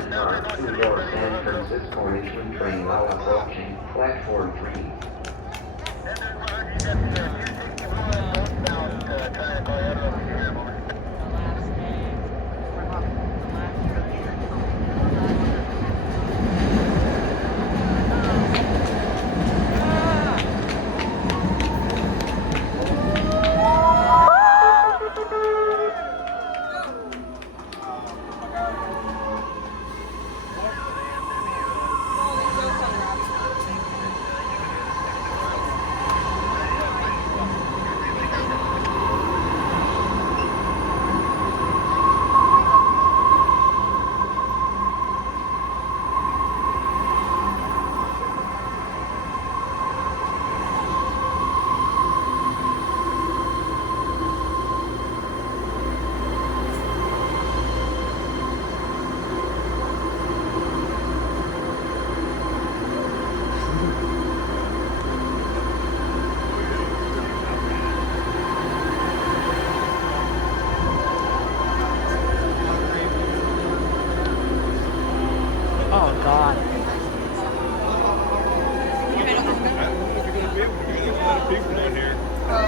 Second car, two-door San Francisco Richmond train now approaching platform 3.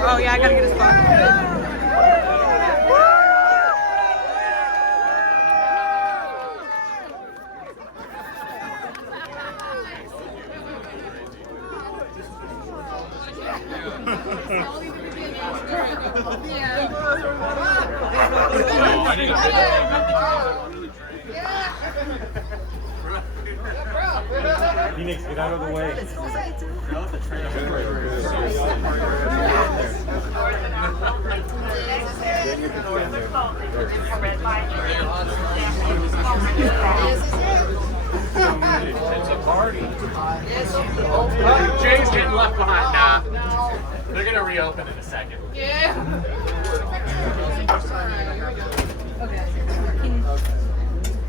Oh yeah, I gotta get a spot. Phoenix, get out of the way. It's a party. Jay's getting left behind. Nah. They're gonna reopen in a second. Yeah.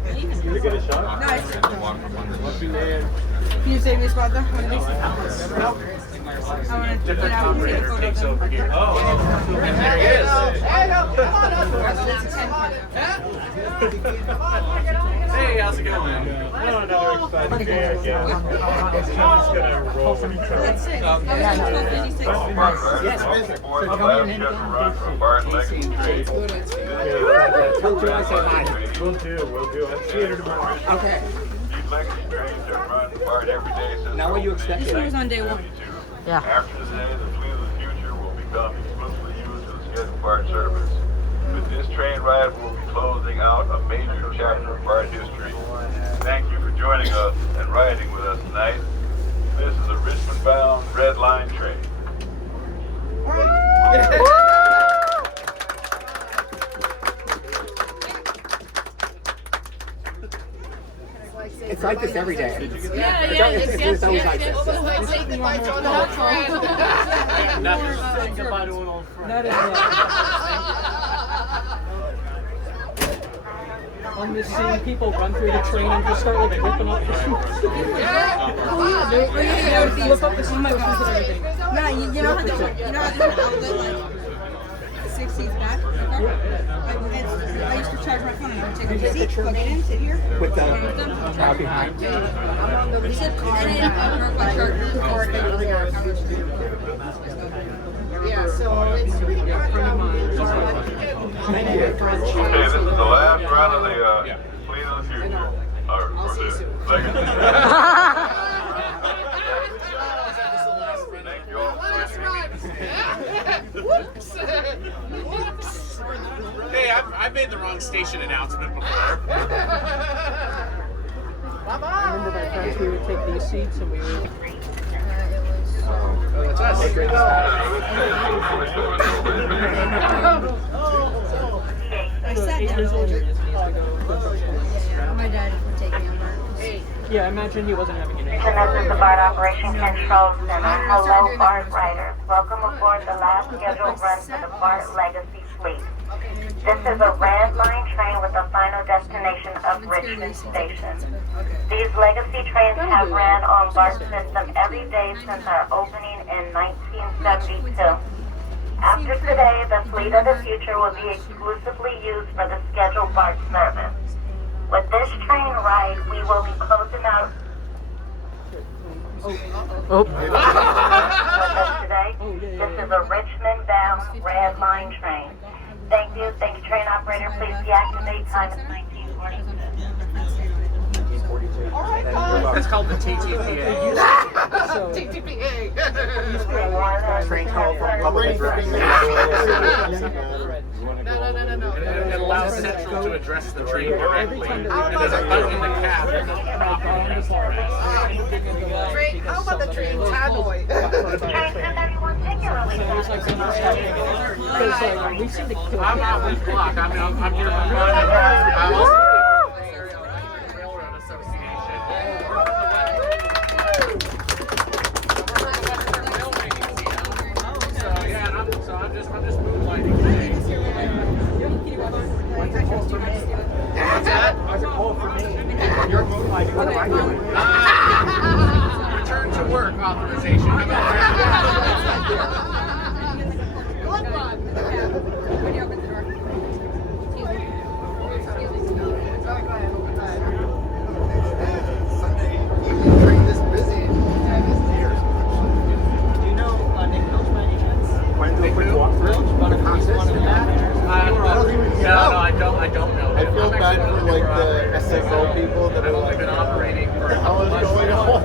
Can you get a shot? Nice. What's your name? Can you save me a spot though? One of these? Nope. I want to get out and take a photo Takes of over them. here. Oh, and there he is. Hey, how's it going? Oh, another exciting day again. It's gonna roll from each other. That's it. I was on 1256. Yes, for the last scheduled run for BART Legacy Train. We'll do. I'll see you tomorrow. Okay. These legacy trains have run BART every day since Now what you expected? This one was on day one. 1972. After today, the fleet of the future will become exclusively used for the scheduled BART service. With this train ride, we'll be closing out a major chapter of BART history. Thank you for joining us and riding with us tonight. This is a Richmond-bound Red Line train. It's like this every day. It's always like this. I'm just seeing people run through the train and just start like ripping up the seats. Flip up the seats and everything. No, you know how there's an outlet like 6 seats back? I used to charge my phone and I would take a seat, plug it in, sit here. With the crowd behind. Sit, and then unhook my charger before I go to the car. Yeah, so it's pretty much Okay, this is the last run of the fleet of the future. Or the legacy. Thank you all for joining me. Whoops. Hey, I've made the wrong station announcement before. I remember my friends, we would take these seats and we would... That's us. I sat 8 down. years older than me. My dad would take me on BART. Yeah, I imagine he wasn't having an issue. This is the BART Operation Control Center. Hello, BART riders. Welcome aboard the last scheduled run for the BART Legacy fleet. This is a red line train with a final destination of Richmond Station. These legacy trains have ran on BART system every day since our opening in 1972. After today, the fleet of the future will be exclusively used for the scheduled BART service. With this train ride, we will be closing out. Oh. Today, this is a Richmond-bound Red Line train. Thank you, train operator. Please deactivate. Time is 19:42. It's called the TTPA. Train call from public address. No. It allows Central to address the train directly. And there's a button in the cab that the operator has to press. How about the train tannoy? Train 231 singularly. We seem to kill I'm out with clock. I'm here for fun. I'm also the Railroad Association. So yeah, I'm just moonlighting today. What's that? As a call for me. You're moonlighting. What am I doing? Return to work authorization. How about that? When you open the door. I don't know. I feel bad for like the SFO people that are I've only like, been operating for a how couple is months. going on?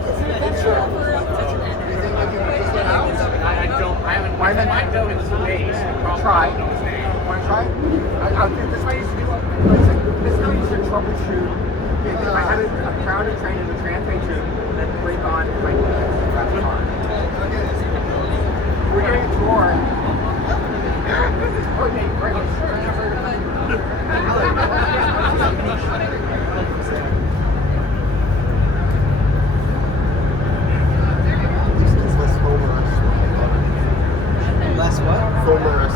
I might know his base. Try. Want to try? This way used to do this way used to troubleshoot. If I had a crowded train in the transfer tube, then break on my car. We're doing a tour. Okay, right. Less what? Fomerous.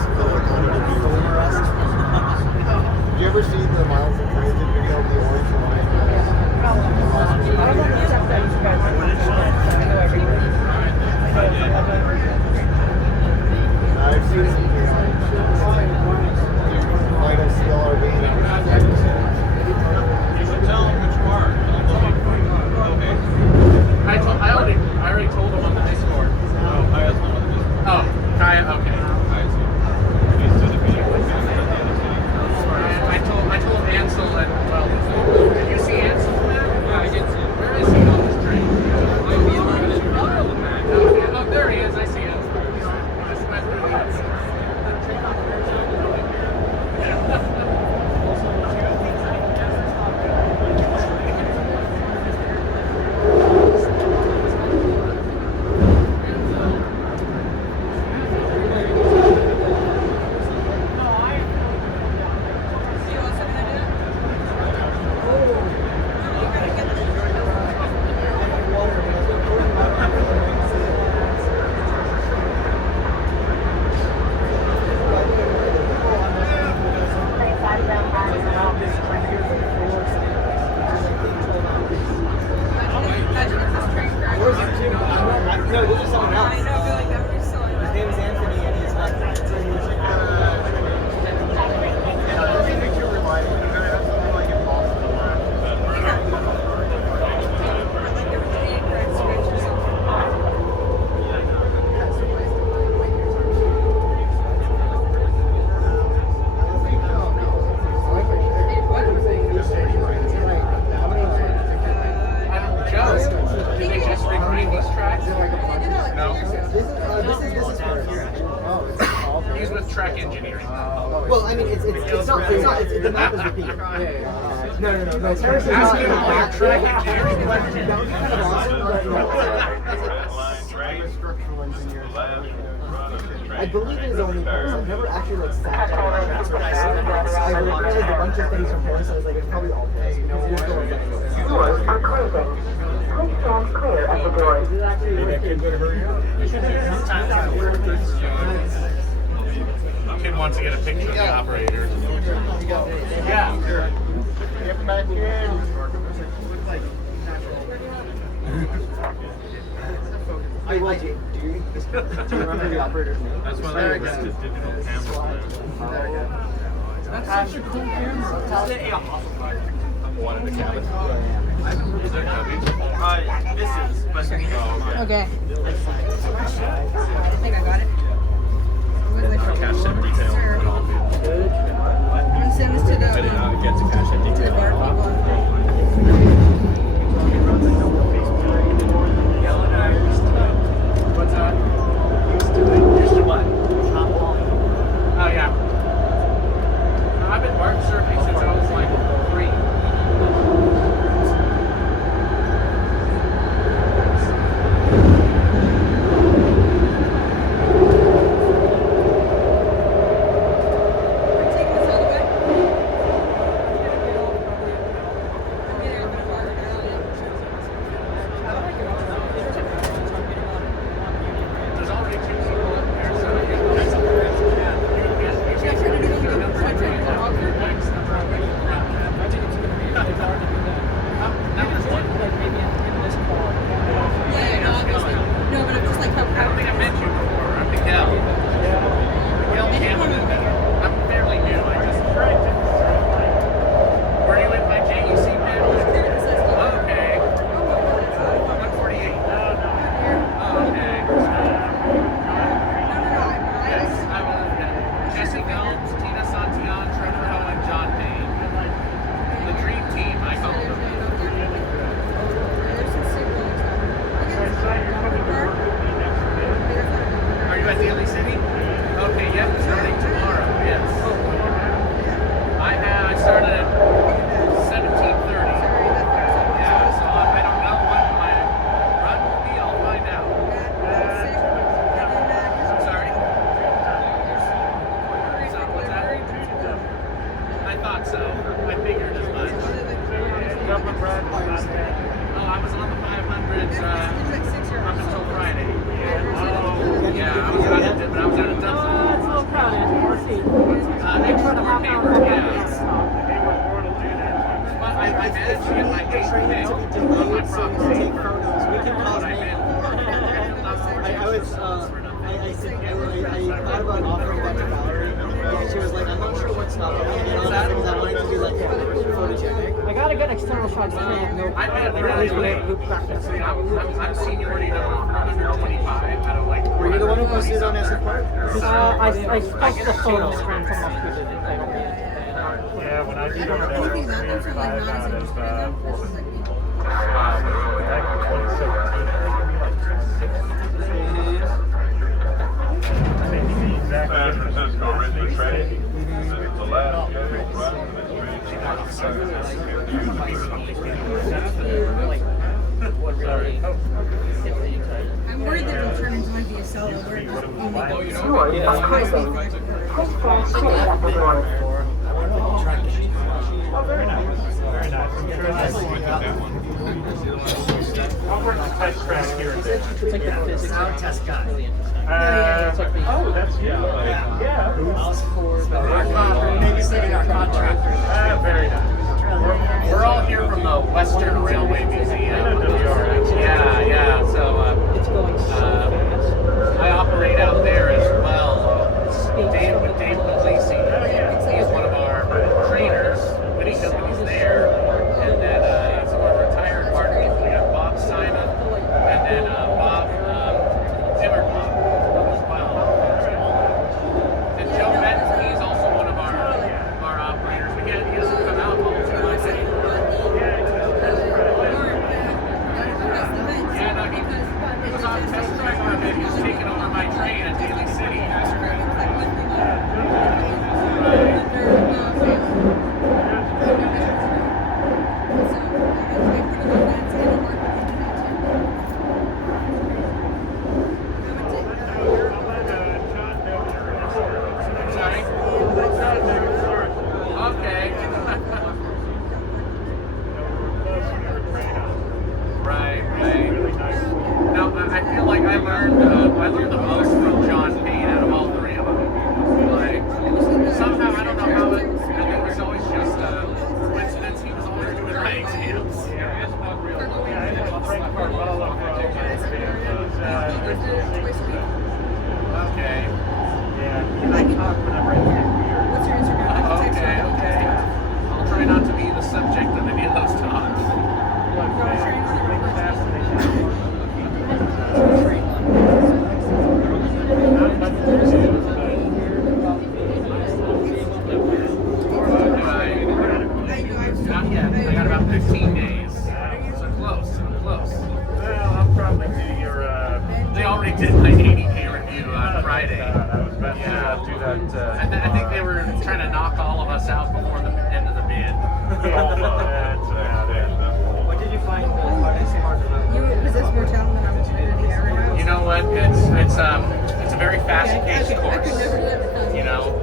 Did you ever see the Miles of Transit video of the orange line? I've seen it. Might have still are being. I already told him on the Discord. Oh, Kaya, okay. I told Ansel that, well, did you see Ansel, man? Yeah, I did see him. Where is he on this train? Oh, there he is, I see him. He just went through the The map is repeated. No. Terrace is Ask not him going all your to track That engineering would be kind of awesome, but no. I believe it is only Paris. I've never actually like sat down and that's what I realized a bunch of things from Paris. I was like, it's probably all Paris. Doors are closing. Please stand clear of the doors. Kid wants to get a picture of the operator. Yeah. Get back in. Hey, well, do you remember the operator's name? That's one of the digital cameras. That's such a cool camera. one in the cabin. Is there cubby? This is, but Okay. I think I got it. cash and retail and all. I'm gonna send this to the I did not get to cash and to the detail. BART people. What's that? Used to what? Oh yeah. I've been BART surfing since I was like 3. There's already 2 people in there, so that's No, but I'm just like how I don't think I met you before. I'm Miguel. Miguel Campbell. I'm fairly new. I just. Were you in my JEC panel? Okay. 148. Oh, okay. Yes, I was. Yeah. Jesse Gomes, Tina Santillan, Trevor Ho, and John Payne. The dream team, I call them. Are you at Daly City? Okay, yep, starting tomorrow, yes. I started at 17:30. Yeah, so I don't know what my run will be, I'll find out. I'm sorry? So, what's that? I thought so. I figured as much. Oh, I was on the 500s up until Friday. Yeah, I was out at but I was out at Dublin. It's a little crowded. See. Next door neighbor, yeah. But I managed to get my 8th pick on my property. Take photos. We can pause What I maybe. did. I thought about offering that to Valerie, and she was like, I'm not sure what's stopping me. And honestly, because I wanted to do like photogenic. I gotta get external shots too. I made it really late. I'm seniority number 425 out of like. Were you the one who posted it on SF Park? I posted a photo screen from my computer. Yeah, when I did I don't think that those are like not as interesting though. This is like back in 2017, I think the exact San Francisco Ridley train. This is the last scheduled run for this train. I'm worried that it'll turn into my DSL where it's Oh, very nice. Very nice. I'm sure that's I'll work the test track here and there. It's like the physics sound test guy. Oh, that's you. Yeah. Babysitting our contractors. Very nice. We're all here from the Western Railway Museum. Yeah. So I operate out there as well. Dave Puglisi. He's one of our trainers. Winnie Company's there. And then some of our retired BART people. We got Bob Simon and then Bob Zimmerman as well. And Joe Benton, he's also one of our operators. But he doesn't come out all the time. Yeah, no, he was on test track for a bit. He was taking over my train at Daly City. I learned the most from John Payne out of all 3 of them. Like, somehow, I don't know how it was always just a coincidence. He was always doing my exams. Okay. What's your Instagram? Okay. I'll try not to be the subject of any of those. Not yet. I got about 15 days. So close. I'm close. Well, I'll probably do your. They already did my ADP review on Friday. I was about to do that. I think they were trying to knock all of us out before the end of the bid. What did you find hardest? Was this more challenging than I was ready to ever have? You know what? It's a very fast-paced course. You know,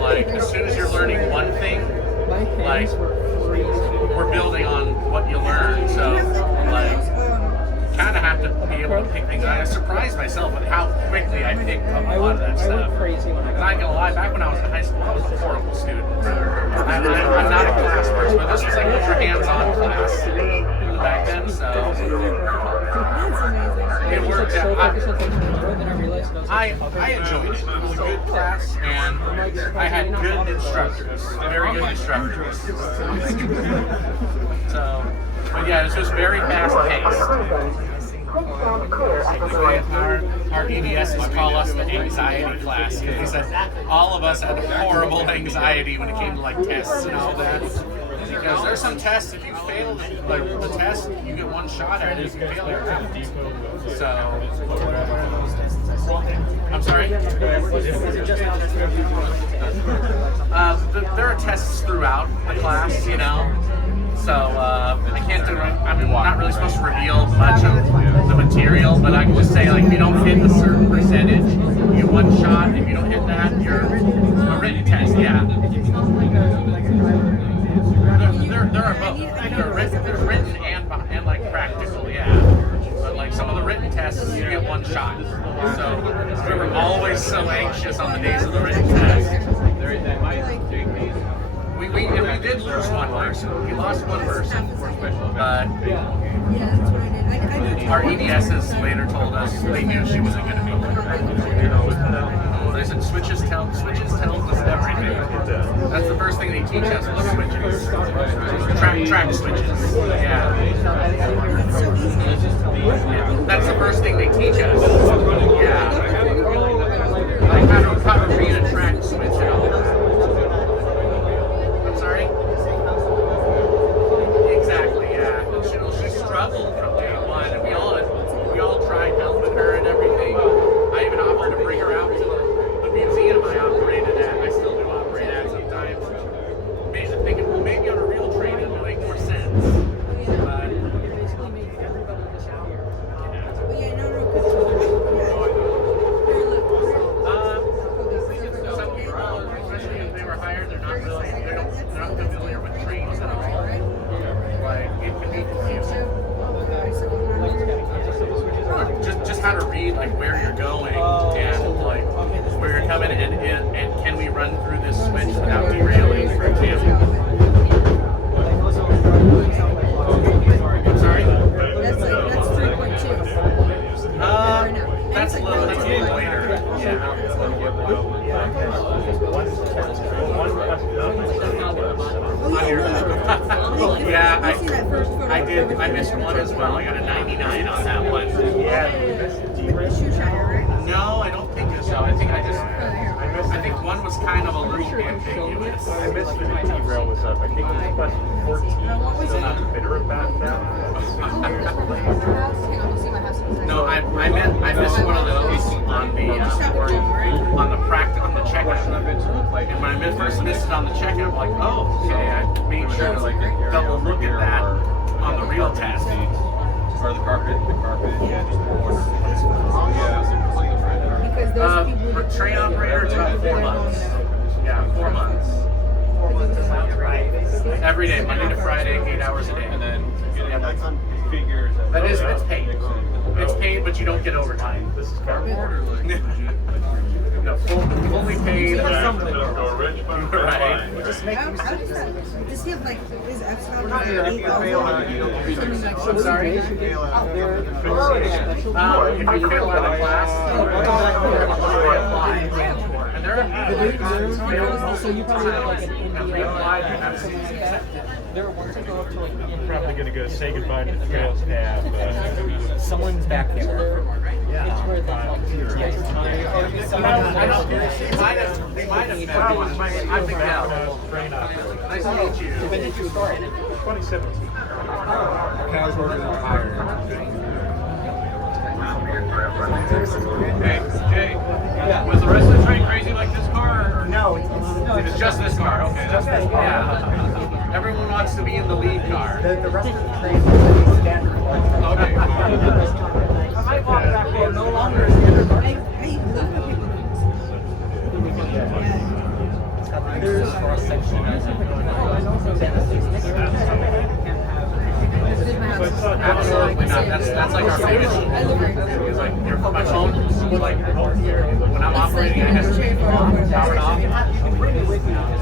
like as soon as you're learning one thing, like we're building on what you learn. So like, kind of have to be able to pick things. I surprised myself with how quickly I picked up a lot of that stuff. And I'm not gonna lie, back when I was in high school, I was a horrible student. I'm not a class person, but this was like a more hands-on class back then. So it worked out. I enjoyed it. It was a good class, and I had good instructors, very good instructors. So, but yeah, it's just very fast-paced. Our EDSs call us the anxiety class because he said all of us had horrible anxiety when it came to like tests and all that. Because there's some tests, if you fail like the test, you get one shot at it if you fail it. So, I'm sorry? There are tests throughout the class, you know. So I can't do. I'm not really supposed to reveal much of the material, but I can just say like if you don't hit a certain percentage, you get one shot. If you don't hit that, you're a written test. Yeah. There are both. There's written and like practical. Yeah. But like some of the written tests, you get one shot. So we were always so anxious on the days of the written test. We did lose one person. We lost one person. But our EDSs later told us they knew she wasn't going to be there. They said switches tell us everything. That's the first thing they teach us was switches. Track switches. Yeah. That's the first thing they teach us. Yeah. Like how to read a track switch and all that. She struggled from day one, and we all tried helping her and everything. I even offered to bring her out to the museum I operated at. I still do operate at sometimes. Thinking, well, maybe on a real train it would make more sense. But some people, especially if they were hired, they're not familiar with trains at all. Like it can be confusing. Just how to read like where you're going and like where you're coming and can we run through this switch without derailing, for example. I'm sorry? That's 3.2. That's a little later. Yeah, I did. I missed one as well. I got a 99 on that one. No, I don't think so. I think one was kind of a little ambiguous. I missed when the T-rail was up. I think it was question 14. Still not bitter about that. No, I missed one of those on the checkout. And when I first missed it on the checkout, I'm like, oh, okay. I made sure to like double look at that on the real test. Or the carpet, yeah, just the border. For train operator, it's about 4 months. Yeah, 4 months. Every day, Monday to Friday, 8 hours a day. And then Figures. that is, it's paid. It's paid, but you don't get overtime. This is cardboard. No, fully paid. Right. Does he have like his Epsilon like I'm sorry. If you fail out of class, you apply. And So you probably have like an Indian. There are ones that go up to like Indian. Probably going to go say goodbye to the trail cab. Someone's back there. It's where the like They might have met. I think that. Nice to meet you. When did you start? 2017. Okay, I was working on tire. Hey, Jay, was the rest of the train crazy like this car? Or? No, It's just this car, okay. just this car. Yeah. Everyone wants to be in the lead car. The rest of the train is pretty standard. Okay. Well, no longer is standard. There's cross section. Absolutely not. That's like our biggest. It's like my phone. Like when I'm operating, it has to be powered off.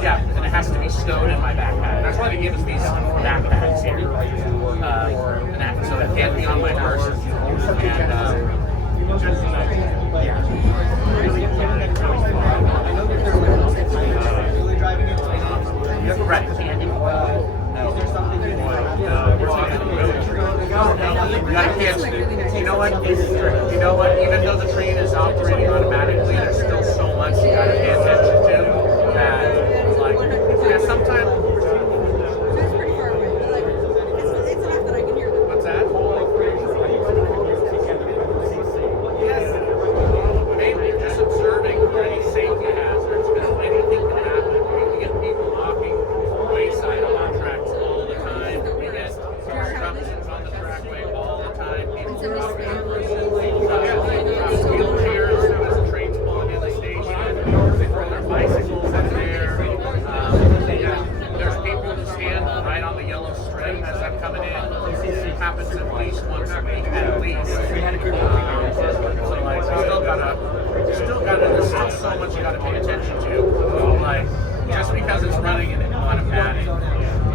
Yeah, and it has to be stowed in my backpack. That's why they give us these backpacks here. So it can't be on my person. Right. You know what? Even though the train is operating automatically, there's still so much you gotta pay attention to that, like, yeah, sometimes. It's pretty far away, but like, it's enough that I can hear them. What's that? Yes. Mainly just observing for any safety hazards, because anything can happen. We get people walking wayside on tracks all the time. We get obstructions on the trackway all the time. People wheelchairs as the train's pulling in the station. They throw their bicycles in there. There's people who stand right on the yellow stripe as I'm coming in. It happens at least once a week, at least. So like, there's still so much you gotta pay attention to. Like, just because it's running in automatic.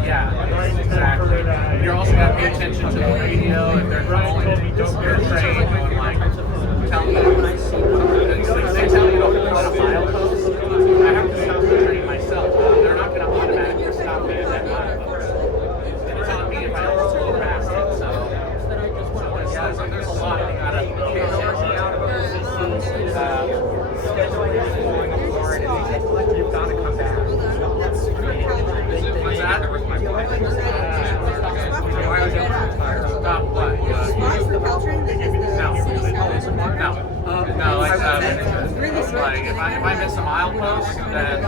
Yeah, exactly. You're also gotta pay attention to the radio if they're rolling your train going like, they tell you to hold on a milepost. I have to stop the train myself. They're not gonna automatically stop me at that milepost. They're telling me if I don't go past it. So there's a lot you gotta pay attention to. You've got to come back. What's that? Stop what? Spots for Caltrain that has the city college in back. No, like, if I miss a milepost, then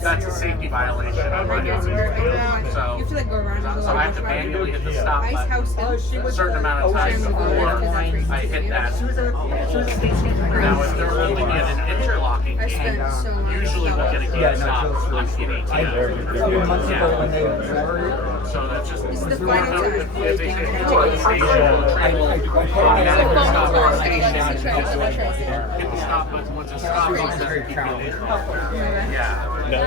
that's a safety violation on my end. So, You have to like go around and so I have to manually hit the stop Ice button House Hill. a certain amount of times before I hit that. Now, if they're holding in an interlocking I gate, spent so much. usually we'll get a gate stop on an ATM. So that's just This is the final time. if they hit the station, the train will automatically stop at the station. Hit the stop button once it's stopped. Yeah.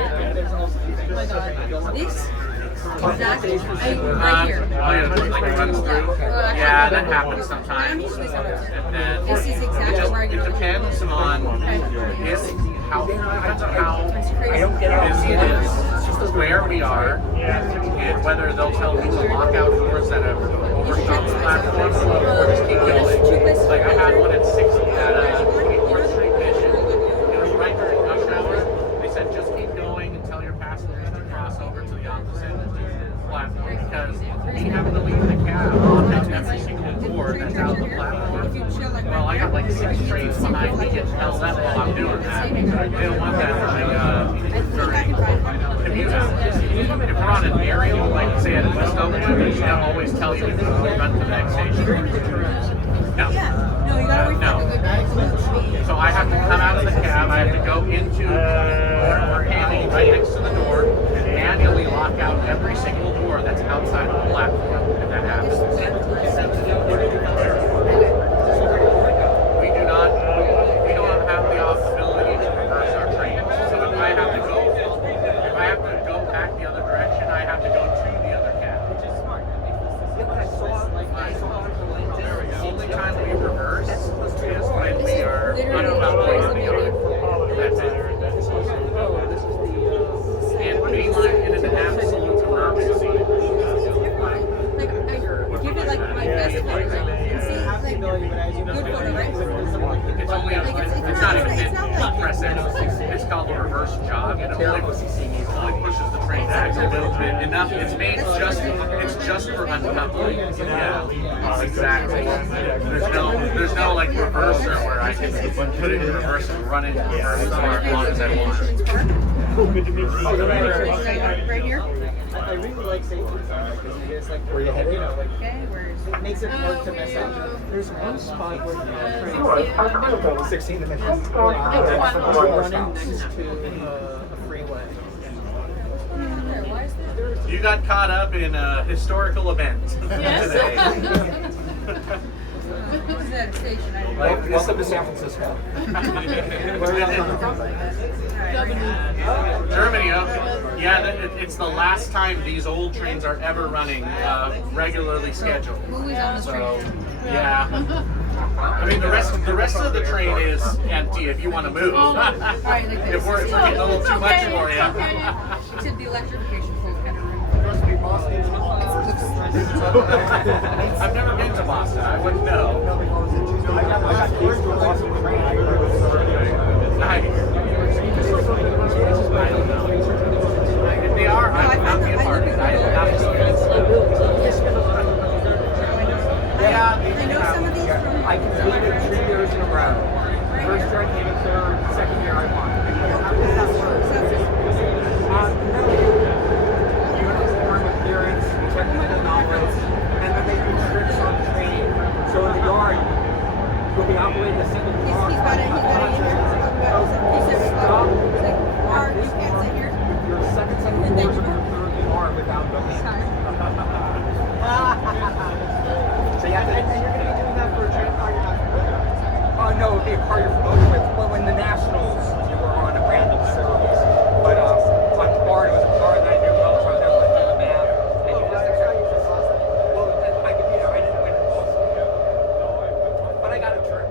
This exactly. Right here. Oh yeah, like it runs through. Yeah, that happens sometimes. And then This is exactly where I it get depends on how busy it is, where we are, and whether they'll tell me to lock out doors that have overstocked the platform or just keep going. Like I had one at 24th Street Mission. It was right during rush hour. They said just keep going and tell your passengers to cross over to the opposite platform because we have to leave the cab on every single door that's out the platform. Well, I got like 6 trains behind me getting held up while I'm doing that. I didn't want that during commute hours. If we're on an aerial, like say at Westover, they should always tell you to run to the next station. No. So I have to come out of the cab, I have to go into our panel right next to the door, and manually lock out every single door that's outside of the platform, if that happens. We don't have the ability to reverse our trains. So if I have to go back the other direction, I have to go to the other cab. Which is smart. The only time we reverse is when we are unable to. That's it. It's called the reverse jog, and it only pushes the train back a little bit enough. It's made just for uncoupling. Yeah, exactly. There's no like reverser where I can put it in reverse and run it for as long as I want. Right here. I really like safety because it's like where you head, you know, like it makes it hard to mess up. There's one spot where the 16 dimensions running next to a freeway. You got caught up in a historical event today. Who's that station? Welcome to San Francisco. Germany, yeah, it's the last time these old trains are ever running regularly scheduled. Who is on the train? Yeah. I mean, the rest of the train is empty if you want to move. If we're getting a little too much for you. Except the electrification pole kind of room. I've never been to Boston. I wouldn't know. I got keys to a Boston train. Nice. I don't know. If they are, I'm the apartment. I know some of these from. I completed 3 years in a row. First year I came in third, second year I won. You inform appearance, technical knowledge, and then they do tricks on the train. So in the yard, you'll be operating a single car. He's got you can't sit here. Your second set of doors of your third car without going. So you have to, and you're going to be doing that for a train car you're not familiar with? Oh, no, it would be a car you're familiar with. But when the Nationals, you were on a random service. But on BART, it was a car that I knew well, so I was able to do the math. And you just, well, I could, I didn't win it also. But I got a trip.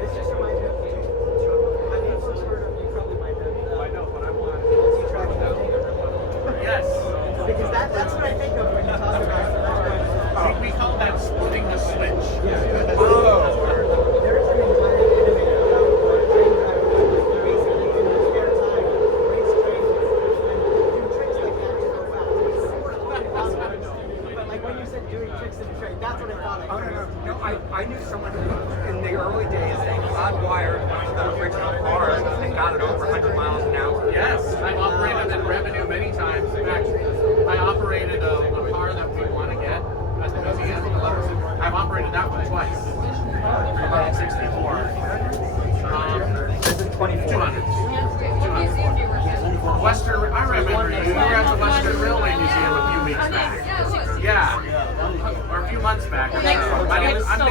This just reminds me of you. I mean, first heard of you probably might have. I know, but I'm on multi-track. Yes. Because that's what I think of when you talk about We call that splitting the switch. Oh. There's an entire anime about train drivers who basically in their spare time race trains and do tricks like that to go fast. It's sort of impossible. But like when you said doing tricks in the train, that's what I thought of. Oh, no, I knew someone who, in the early days, they hardwired one of the original cars and got it over 100 miles an hour. Yes, I've operated in revenue many times. In fact, I operated a car that we want to get at the museum. I've operated that one twice. About 64. This is 24. 200. Western, I remember you. You were at the Western Railway Museum a few weeks back. Yeah. Or a few months back. I'm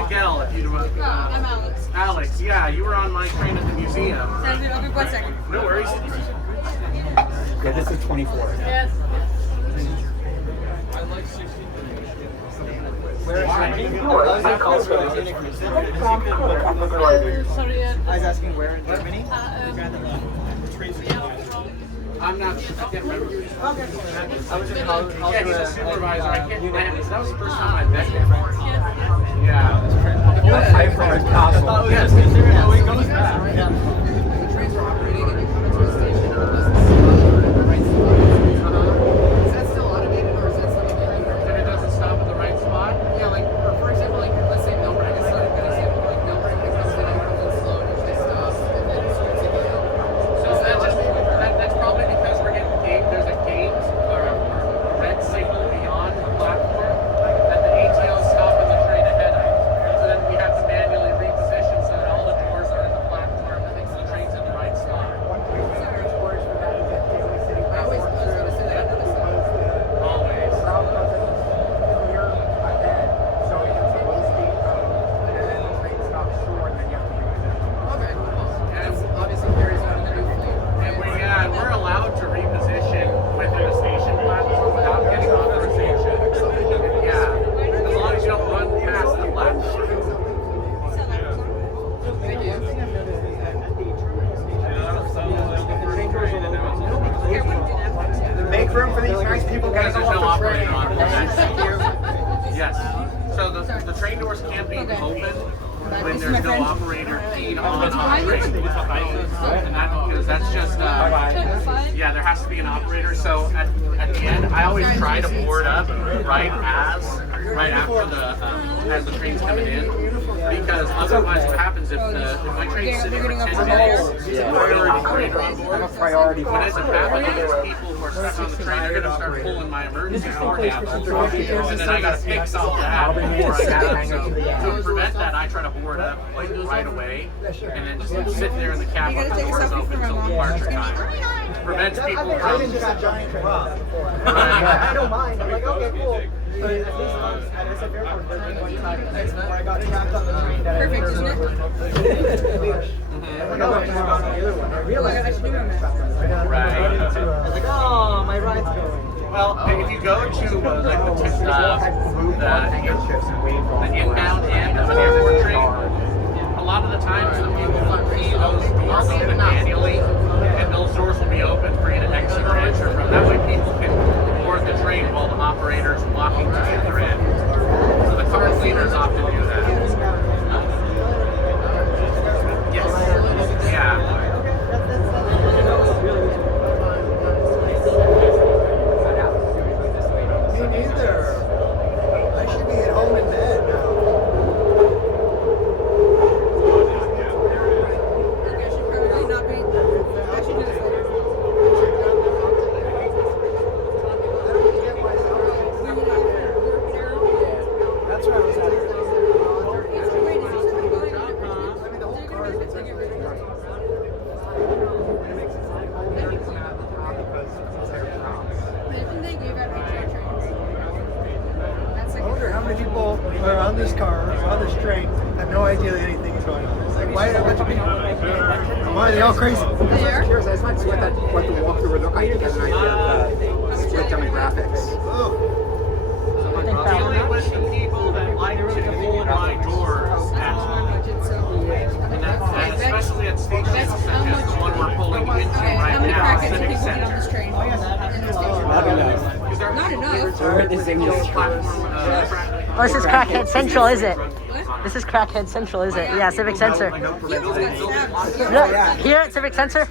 Miguel, if you I'm Alex. Alex, yeah, you were on my train at the museum. I'll be 1 second. No worries. Yeah, this is 24. Yes. I was asking where in Germany? I'm not sure. I can't remember. Okay. I was in college. Yeah, he's a supervisor. I can't. That was the first time I met him. Yeah. I'm from his castle. Yes. It goes back. Yeah. Is that still automated or is that something different? That it doesn't stop at the right spot. Yeah, like, for example, like, let's say Melbourne is started, for example, like, Melbourne becomes an increment slow, and usually stops, and then it starts again. So that's probably because we're getting there's a gate or a red signal beyond the platform that the ATO is stopping the train ahead of. So then we have to manually reposition so that all the doors are in the platform that makes the trains in the right spot. I was going to say that, I noticed that. Always. Okay, cool. That's obviously carries on in the new fleet. And we're allowed to reposition within a station platform without getting authorization. Yeah, as long as you don't run past the platform. Thank you. Make room for these nice people Because getting there's no off the train. operator on board. Yes. So the train doors can't be open when there's no operator keyed on the train. And because that's just, yeah, there has to be an operator. So at the end, I always try to board up right after as the train's coming in, because otherwise what happens if my train's sitting for 10 minutes, I'm a priority. when it's happening, there's people who are stuck on the train, they're going to start pulling my emergency door handle, and then I got to fix all that before I get so to prevent that, I try to board up right away, and then just sit there in the cab with the doors open until departure time. Prevents people from... I don't mind. I'm like, okay, cool. But at least at SF Airport, there's been one time where I got trapped on the train that Perfect, isn't it? I realized I should do my math. Right. I was like, oh, my ride's going. Well, if you go to like the inbound end of an airport train, a lot of the times the people will key those doors open manually, and those doors will be open for you to exit or enter from. That way people can board the train while the operator's walking to the other end. So the car cleaners often do that. Yes. Yeah. Me neither. I should be at home in bed now. Okay, I should probably not be. I should do this later. That's where I was at. I wonder how many people are on this car, on this train, have no idea that anything is going on. It's like, why are a bunch of people? Why are they all crazy? They are? Curious, I just want to see what the walkthrough would look like to get an idea of the split demographics. Dealing with the people that like to hold my doors at home. And especially at stations such as the one we're pulling into right How many now, crackheads do Civic people get on Center. this train? In this station? Not enough. Not enough. We're this English Oh, this is Crackhead Central, is it? This is Crackhead Central, is it? Yeah, Civic Center. He almost got stabbed. Look, here at Civic Center?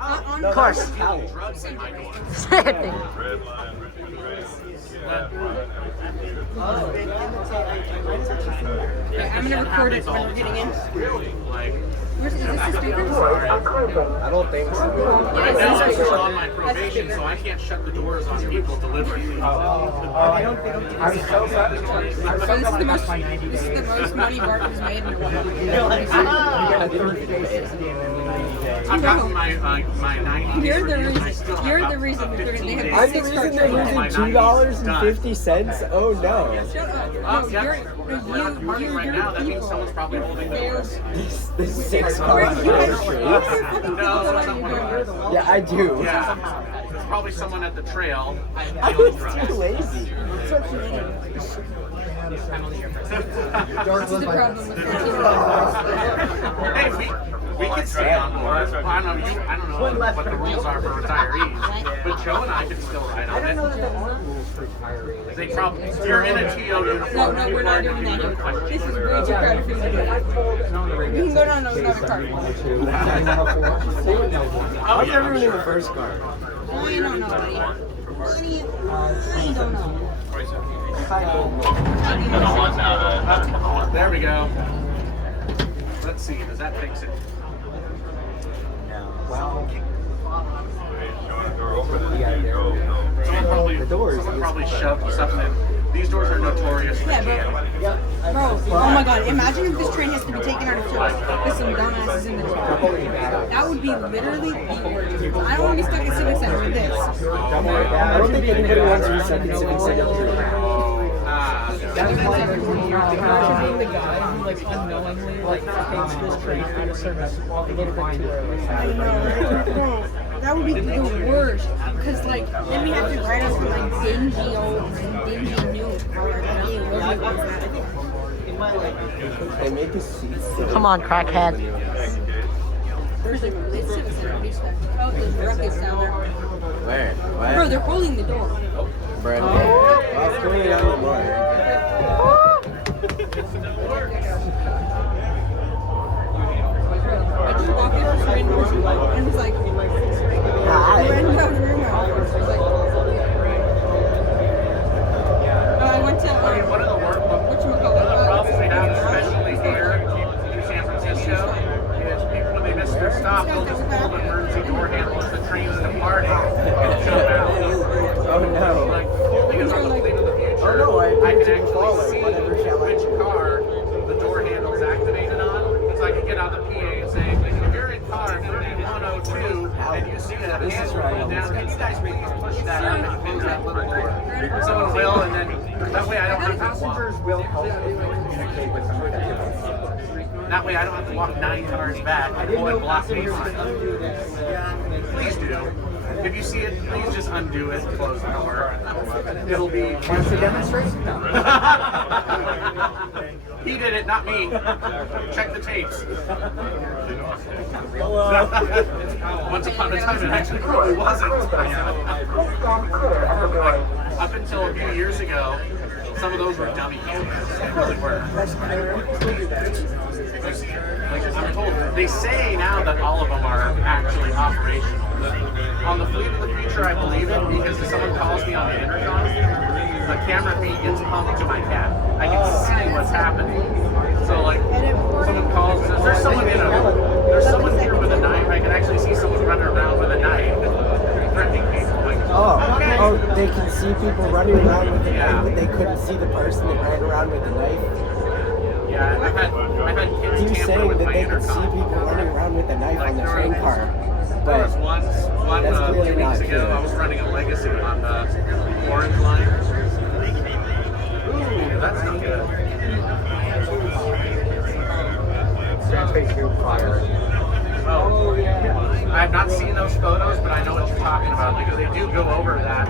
Of course. Same thing. Okay, I'm gonna record it when we're getting in. Is this the speaker? I don't think so. Right now I'm still on my probation, so I can't shut the doors on people deliberately. I'm so sad. This is the most money BART has made in a while. I've gotten my 90 You're the reason they have I'm the 6 reason card they're trains. using $2.50. Oh no. Shut up. No, We're not parking right now. That means someone's probably holding the doors. This 6 cars. Yeah, I do. Yeah. There's probably someone at the trail. I was too lazy. This is the problem with 14 Hey, we can stay on board. I don't know what the rules are for retirees, but Joe and I can still ride on it. They probably, you're in a TO uniform. No, we're not doing that. This is way too crowded for you to do. You can go down to another car. I was never in the first car. I don't know, buddy. I don't know. There we go. Let's see, does that fix it? Well, Someone probably shoved something in. These doors are notorious for jamming. Bro, oh my god, imagine if this train has to be taken out of service with some dumbasses in the train. That would be literally the worst. I don't want to be stuck in Civic Center with this. I don't think anybody wants to be stuck in Civic Center. Imagine being the guy who like unknowingly like takes this train out of service a little bit too early. I know. That would be the worst. Because like then we have to ride on some like dingy old dingy new car. They make the seats. Come on, crackhead. There's like this Civic Center. Oh, there's rockets down there. Where? What? Bro, they're holding the door. Brandon. What's going on in the morning? I just walked in for train and was like, I ran out of the room. I went to One of the problems we have, especially here in San Francisco, is people when they miss their stop, they'll just pull the emergency door handle as the train's departing and jump out. Oh no. Like, because on the Fleet of the Future, Oh no, I can didn't follow. actually see Whatever shall I which car the door handle's activated on. So I can get out the PA and say, if you're in car 3102 and you see that handle roll down, can you guys please push that up and close that little door? Someone will, and then that way I don't have to Passengers will help communicate with somebody. That way I don't have to walk 9 cars back and pull and block me line. Please do. If you see it, please just undo it and close the door. It'll be... Want to demonstrate? He did it, not me. Check the tapes. Once upon a time, it actually probably wasn't. Up until a few years ago, some of those were dummy cameras. They really were. Like I'm told, they say now that all of them are actually operational. On the Fleet of the Future, I believe it because if someone calls me on the intercom, the camera feed gets pumped to my cat. I can see what's happening. So like, someone calls, says, there's someone here with a knife. I can actually see someone running around with a knife, threatening people. Like, okay. Oh, they can see people running around with a knife, but they couldn't see the person that ran around with the knife. Yeah, I've had kids He was tamper saying with that my they could see intercom. people running around with a knife on the train car. There was But one that's clearly 2 weeks not ago, true. I was running a Legacy on the Orange Line. Ooh, that's not good. Oh, I have not seen those photos, but I know what you're talking about because they do go over that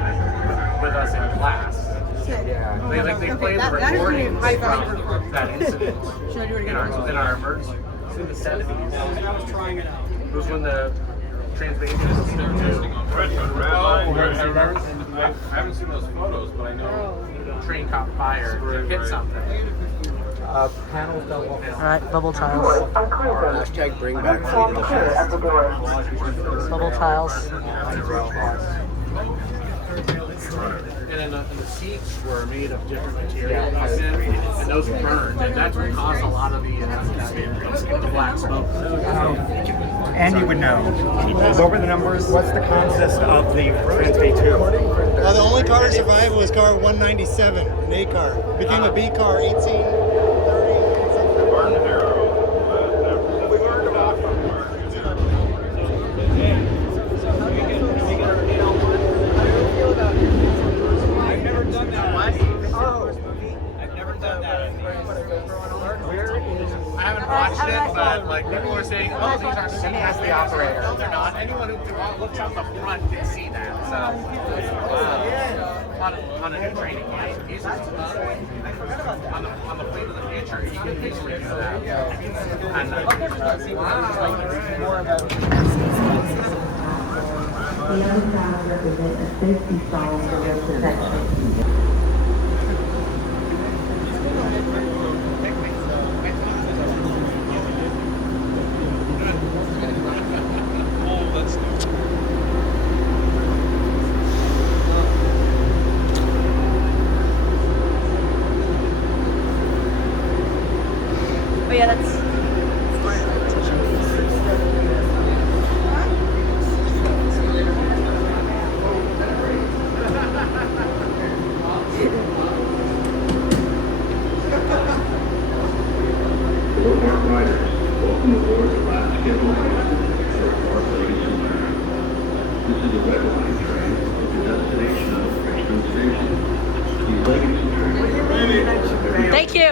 with us in class. Yeah. They play the recordings from that incident Should I do it in again? our emergency. It's in the 70s. I was trying it out. It was when the Transvasion system I haven't seen those photos, but I know the train caught fire to hit something. Panels don't walk All right, bubble tiles. Hashtag bring back Fleet of the Future. Bubble tiles. And then the seats were made of different material back then, and those burned, and that's what caused a lot of the black smoke. Andy would know. What were the numbers? What's the consist of the Transbay 2? The only car to survive was car 197, an A car. Became a B car 1830. I haven't watched it, but like people were saying, oh, these are seats. That's the operator. No, they're not. Anyone who looks out the front can see that. So, on a new training camp, he's on the Fleet of the Future, he can easily do that. And The other side represent a safety stall for their protection. But yeah, that's. BART riders, welcome aboard the last scheduled train for BART Legacy Line. This is a red line train with the destination of Richmond Station. These Legacy trains are Thank you.